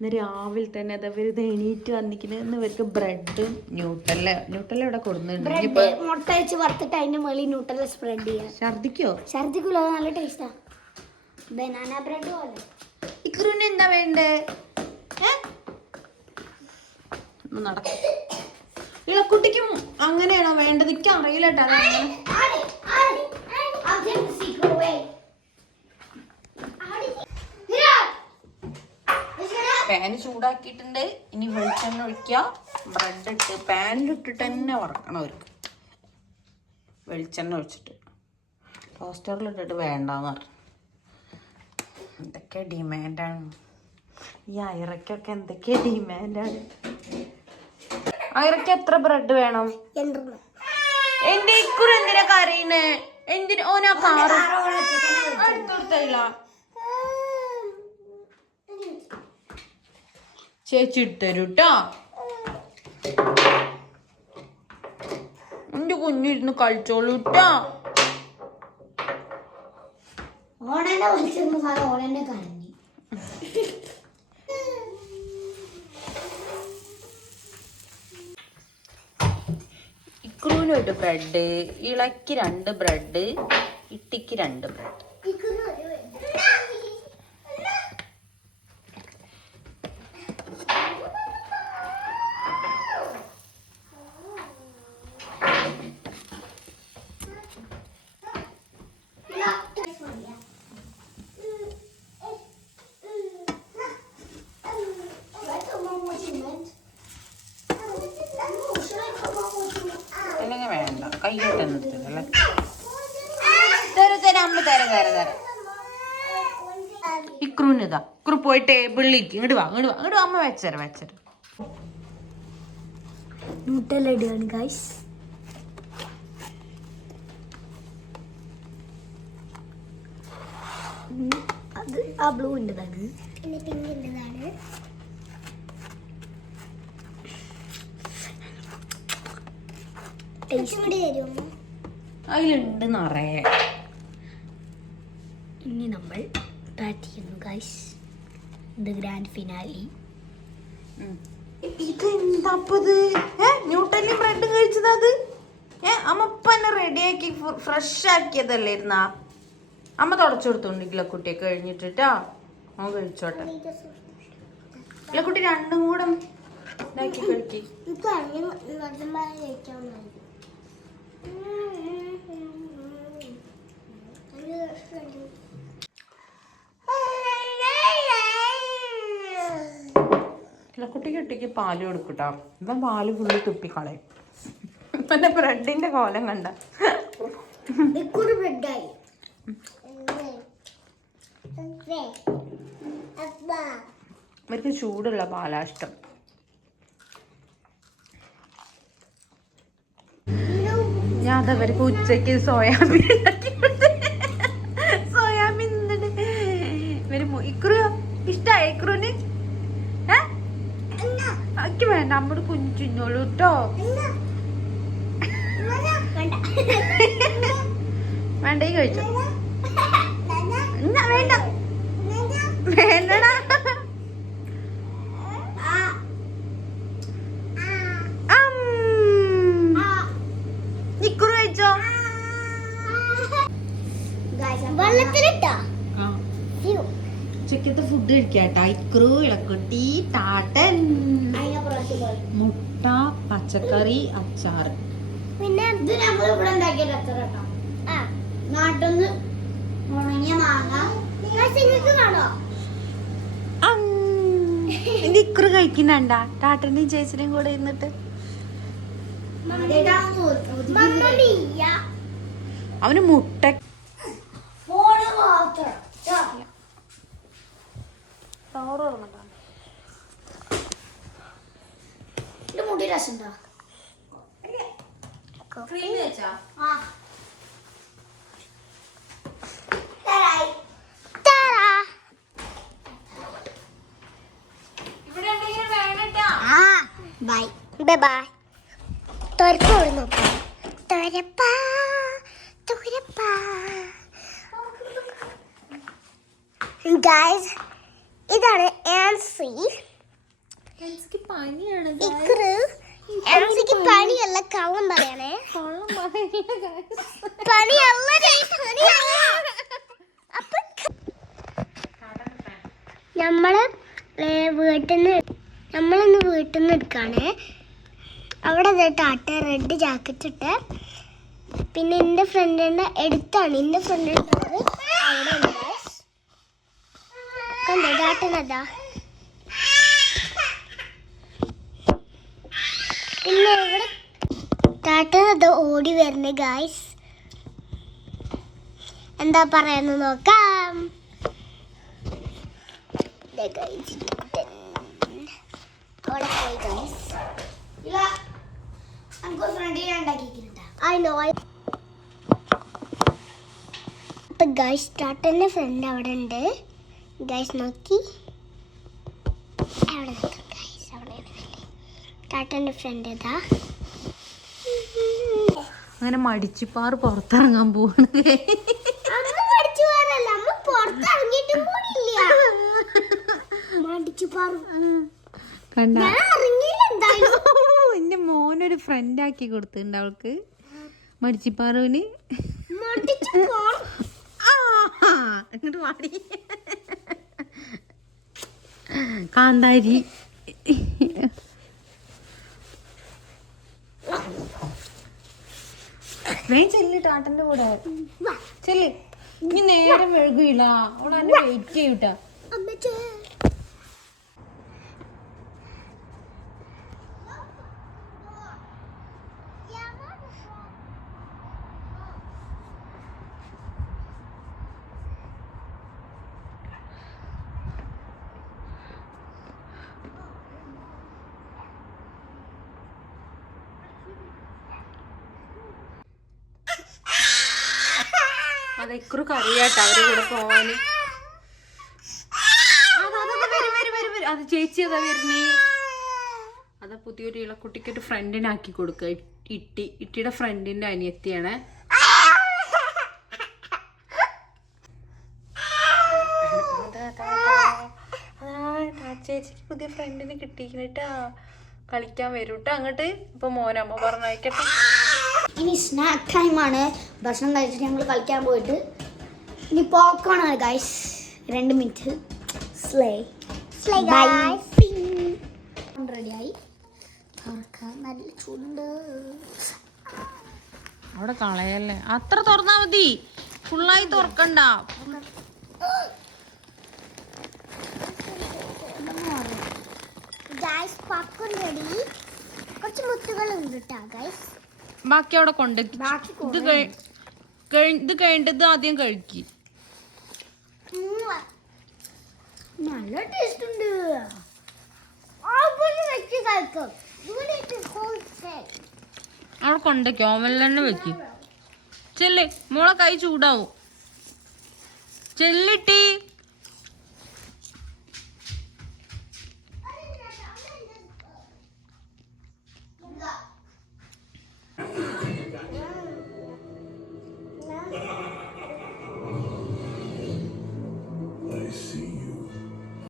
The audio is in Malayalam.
ഇന്ന് രാവിലെ തന്നെ അതവർ എണീറ്റ് വന്നിരിക്കുന്നത് ഇവർക്ക് ബ്രെഡ് ന്യൂട്ടല്ല ഇവിടെ കൊടുക്കുന്നുണ്ട് മുട്ട വെച്ച് വറുത്തിട്ട് അതിന്റെ മുകളിൽ ന്യൂട്ടല്ല സ്പ്രെഡ് ചെയ്യാം. ഛർദിക്കൂല, നല്ല ടേസ്റ്റാ. ബനാന ബ്രെഡ് പോലെ. ഇക്രൂന് എന്താ വേണ്ടേ? നടക്കും. ഇളക്കുട്ടിക്കും അങ്ങനെയാണോ വേണ്ടത്? എനിക്ക് അറിയില്ല കേട്ടോ. പാന് ചൂടാക്കിയിട്ടുണ്ട്. ഇനി വെളിച്ചെണ്ണ ഒഴിക്കുക. ബ്രെഡ് ഇട്ട് പാനിലിട്ടിട്ട് തന്നെ വറക്കണം അവർക്ക്. വെളിച്ചെണ്ണ ഒഴിച്ചിട്ട് ടോസ്റ്ററിലിട്ടിട്ട് വേണ്ടെന്ന് പറഞ്ഞു. എന്തൊക്കെ ഡിമാൻഡാണ് ഈ അയറയ്ക്കൊക്കെ, എന്തൊക്കെ ഡിമാൻഡാണ്. അയറയ്ക്ക് എത്ര ബ്രെഡ് വേണം? എന്റെ ഇക്കുറി എന്തിനാ കരയുന്നേ? എന്തിനാ ഓനാ കാറ് അടുത്തൊടുത്തില്ല? ചേച്ചി ഇട്ടരുട്ടോ. എന്റെ കുഞ്ഞിരുന്ന് കളിച്ചോളൂ ട്ടോ. ഇക്രൂന് ഒരു ബ്രെഡ്, ഇളക്കി 2 ബ്രെഡ്, ഇട്ടിക്ക് 2 ബ്രെഡ്. വേണ്ട കയ്യോട്ട് നിർത്തല്ലേ. ഇക്രൂനിതാ ഇക്രു പോയി ടേബിളിലേക്ക് ഇങ്ങോട്ട് വാ അമ്മ വെച്ചര. ന്യൂട്ടല്ല ഇടുകയാണ് ഗൈസ്. അത് ആ ബ്ലൂ ഉണ്ടതാണ്, പിങ്ക് ഉണ്ടതാണ്. അതിലുണ്ട് നിറയെ. ഇനി നമ്മൾ പാറ്റ് ചെയ്യുന്നു ഗൈസ്. The grand finale. ഇതെന്താപ്പത്? ന്യൂട്ടല്ലി ബ്രെഡ് കഴിച്ചത്? അത് അമ്മ ഇപ്പൊ തന്നെ റെഡിയാക്കി ഫ്രഷ് ആക്കിയതല്ലേ ഇരുന്നാ? അമ്മ തുടച്ചു കൊടുത്തോണ്ടില്ല കുട്ടിയെ കഴിഞ്ഞിട്ടാ. അവൻ കഴിച്ചോട്ടെ. ഇല്ല കുട്ടി 2 കൂടെ ഇതാക്കി കഴിക്കി. കുട്ടിക്ക് പാല് കൊടുക്കട്ടോ. ഇപ്പം പാല് ഫുള്ള് തുപ്പിക്കളയും. പിന്നെ ബ്രെഡിന്റെ കോലം കണ്ട. ഇവർക്ക് ചൂടുള്ള പാലാ ഇഷ്ടം. ഞാൻ അതവർക്ക് ഉച്ചക്ക് സോയാബീൻ ഇക്രു ഇഷ്ടായ ഇക്രുന്? എനിക്ക് വേണ്ട, നമ്മുടെ കുഞ്ഞിഞ്ഞോളൂ കേട്ടോ. വേണ്ട ഈ കഴിച്ചോ. വേണ്ട വേണ്ടടാ. ഇക്കുറി കഴിച്ചോ. ഉച്ചക്കത്തെ ഫുഡ് കഴിക്കാട്ടാ. ഇക്രു, ഇളക്കുട്ടി, താട്ടൻ, മുട്ട, പച്ചക്കറി, അച്ചാർ. പിന്നെ ഇത് നമ്മൾ ഇവിടെ ഉണ്ടാക്കിയ അച്ചാറാട്ടോ. നാട്ടിന്ന് ഉണങ്ങിയ മാങ്ങ. കാണോ ഇക്രു കഴിക്കുന്നുണ്ട? ടാട്ടന്റെയും ചേച്ചിനെയും കൂടെ ഇരുന്നിട്ട് അവന് മുട്ട മുടി രസമുണ്ടോ? Bye bye bye. Guys, ഇതാണ് ആൻസി. എനിക്ക് പനിയാണ് ആൻസിക്ക് പനിയല്ല, കള്ളം പറയണേ. പനിയല്ല അപ്പൊ നമ്മളിന്ന് വീട്ടിൽ നിന്ന് എടുക്കാണ്. അവിടെ ടാറ്റ റെഡ് ജാക്കറ്റ് ഇട്ട്, പിന്നെ എൻ്റെ ഫ്രണ്ടിൻ്റെ അടുത്താണ്, എൻ്റെ ഫ്രണ്ടിൻ്റെ അവിടെ ഉണ്ട് കണ്ടോ ടാറ്റനതാ. പിന്നെ ഇവിടെ ടാറ്റനത് ഓടി വരുന്നേ ഗായ്സ്. എന്താ പറയാന്ന് നോക്കാം. അപ്പൊ ഗൈസ് ടാറ്റന്റെ ഫ്രണ്ട് അവിടെ ഉണ്ട് ഗൈസ്. നോക്കി അവിടെ ടാറ്റന്റെ ഫ്രണ്ട് ഇതാ. അങ്ങനെ മടിച്ചിപ്പാറ് പുറത്തിറങ്ങാൻ പോവാണ്. എന്റെ മോനൊരു ഫ്രണ്ട് ആക്കി കൊടുത്തിട്ടുണ്ട് അവൾക്ക് മടിച്ചിപ്പാറുവിന്. ഇങ്ങോട്ട് വാടി കാന്താരി. ചെല്ലി ടാട്ടന്റെ കൂടെ ചെല്ലി. ഇനി നേരം വഴുകില്ല, അവളെ വെയിറ്റ് ചെയ്യൂട്ടാ. അതെക്കുറി കറിയാട്ടോ അവരെ കൂടെ പോവാന്. അത് ചേച്ചി അതാ വരുന്നേ. അതാ പുതിയൊരു ഇളക്കുട്ടിക്കൊരു ഫ്രണ്ടിനാക്കി കൊടുക്കുക. ഇട്ടിയുടെ ഫ്രണ്ടിന്റെ അനിയത്തിയാണ്. ചേച്ചിക്ക് പുതിയ ഫ്രണ്ടിന് കിട്ടിയിട്ടാ, കളിക്കാൻ വരൂട്ടോ അങ്ങോട്ട്. ഇപ്പൊ മോനമ്മ പറഞ്ഞയക്കട്ടെ. ഇനി സ്നാക്ക് ടൈമാണ്. ഭക്ഷണം കഴിച്ചിട്ട് ഞങ്ങൾ കളിക്കാൻ പോയിട്ട് ഇനി പോപ്കോൺ ആണ് ഗൈസ്. 2 മിനിറ്റ് റെഡിയായി. നല്ല ചൂടുണ്ട്. അവിടെ കളയല്ലേ, അത്ര തുറന്നാ മതി, ഫുള്ളായി തുറക്കണ്ട. Popcorn ready. കുറച്ച് മുത്തുകളുണ്ട് കേട്ടോ ഗൈസ്. ബാക്കി അവിടെ കൊണ്ട് ഇത് കഴിഞ്ഞിട്ട് ആദ്യം കഴിക്കി. നല്ല ടേസ്റ്റ് ഉണ്ട്. അവിടെ കൊണ്ടേക്കോ, ഓവനിൽ തന്നെ വെക്ക്. ചെല്ലേ മോളെ കൈ ചൂടാവും. ചെല്ലിട്ടി